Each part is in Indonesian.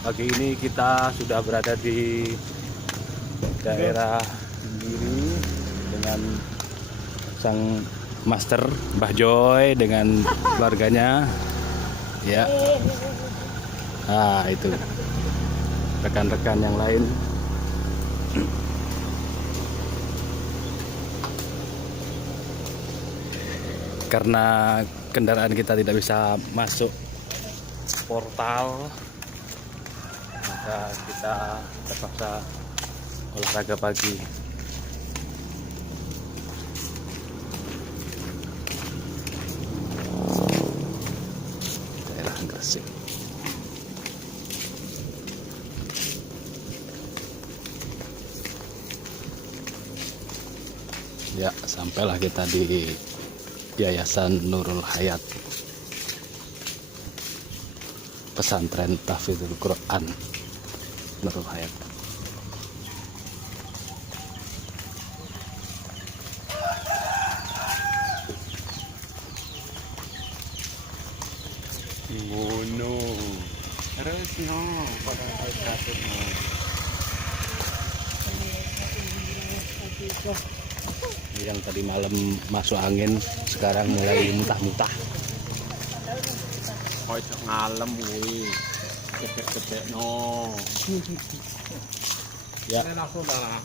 Pagi ini kita sudah berada di daerah Giri dengan sang master Mbah Joy dengan keluarganya. Ya. Nah, itu rekan-rekan yang lain. Karena kendaraan kita tidak bisa masuk portal, maka kita terpaksa olahraga pagi. Daerah Gresik. Ya, sampailah kita di Yayasan Nurul Hayat, Pesantren Tahfidzul Quran Nurul Hayat. Ngono. Terus no pada kasut no. Yang tadi malam masuk angin, sekarang mulai muntah-muntah. Kocok ngalem kuwi. Gede-gede no. Ya. Inilah saudara,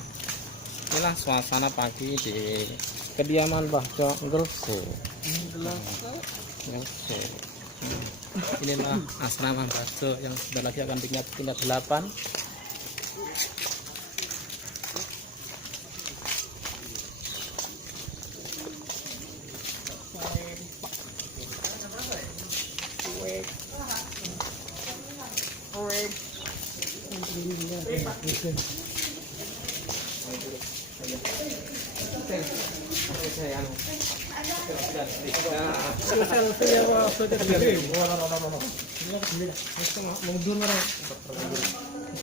inilah suasana pagi di kediaman Mbah Joy Gresik. Inilah asrama Mbah Joy yang sudah lagi akan tingkat 8.